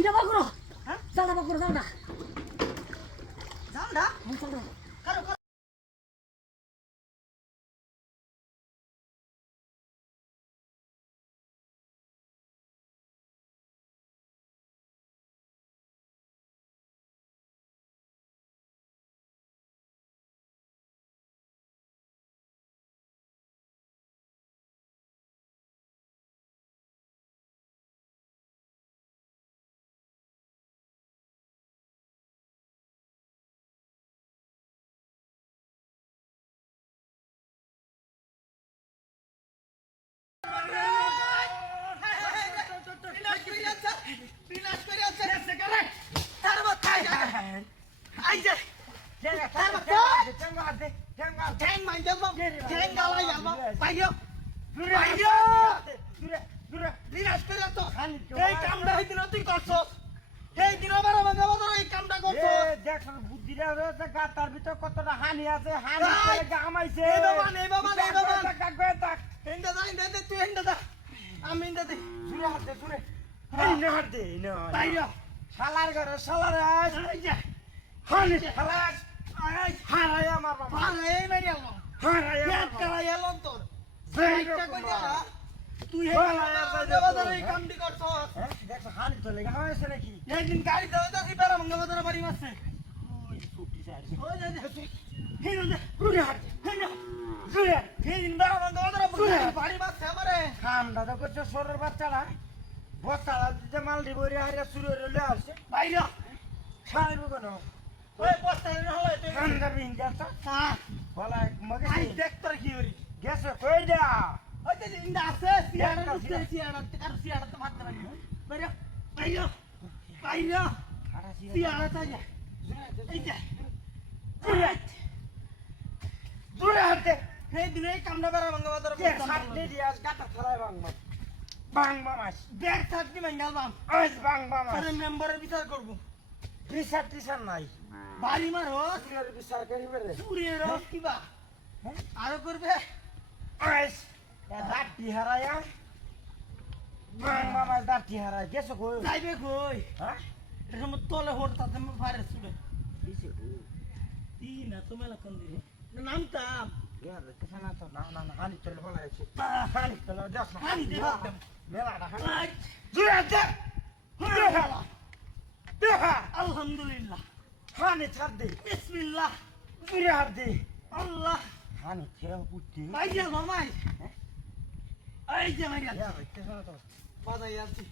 Ida bakuro. Salda bakuro salda. Salda. এই যে ঠ্যাং মাইন দেব ঠ্যাং গালাই যাব বাইরে বিরাজ করে তো এই কামটা হইদিন তুই করছস এই দিন আবার আমাকে বদর এই কামটা করছস দেখ বুদ্ধিটা রয়েছে গাতার ভিতর কতটা হানি আছে হানি গামাইছে এই বাবা হেন্ডা দা তুই হেন্ডা দা আমি হেন্ডা দে জুরে হাত দে জুরে এই না হাত দে না বাইরে শালার ঘরে শালার এই যে হানি শালার হারাই আমার বাবা ভালো এই মেরে আলো হারাই পেট করা এলো তোর সেইটা তুই এই কামটি করছস দেখ হানি চলে গামাইছে নাকি একদিন গাড়ি দাও তো কি বেরা মঙ্গল বাজার বাড়ি মারছে ওই ছুটি চাই ওই যা হেনো দে জুরে হাত হেনো জুরে সেদিন বেরা মঙ্গল বাজার বাড়ি মারছে আমারে খামটা তো করছে সরের বাচ্চারা বস্তারা যে মাল দিব রে হারে শুরু হলে আসছে বাইরে খাইব কেন ওই বস্তা না হলে তুই ঠান্ডা বিন গেছে হ্যাঁ বলা মগে আই দেখ তোর কি হরি গেছে কই দা ওই যে ইন্দা আছে সিয়াড়া নুসতে সিয়াড়া কার সিয়াড়া তো ভাত রাখি বাইরে বাইরে বাইরে সিয়াড়া তা যা এই যা দূরে হাতে এই দিনে এই কামটা বেরা মঙ্গল বাজার কে সাতনি দিয়াস গাটা থালাই বাং মাস ব্যাগ থাকবি মঙ্গল বাম আজ বাং মাস আরে মেম্বারের বিচার করব বিচার টিচার নাই বাড়ি মারো তুই বিচার করিবে রে পুরিয়ে রস কিবা আরো করবে আজ দাঁতি হারায়া বাং মাস দাঁতি হারায় গেছে কই যাইবে কই হ্যাঁ এরকম তলে হোট তাতে ফারে ছুড়ে ই না তো মেলা কোন দিরে নামতাম না হানি চলে বলা আছে হানি চলে যাস না হানি দে মেলা না আই দূরে হাতে দেখা আলহামদুলিল্লাহ হানি ছাড় দে বিসমিল্লাহ দূরে হাত দে আল্লাহ হানি খেয়ে পুটি ভাই যা মামাই এই যে মাইয়া ইয়া ভাই কেন তো বাজাই আছি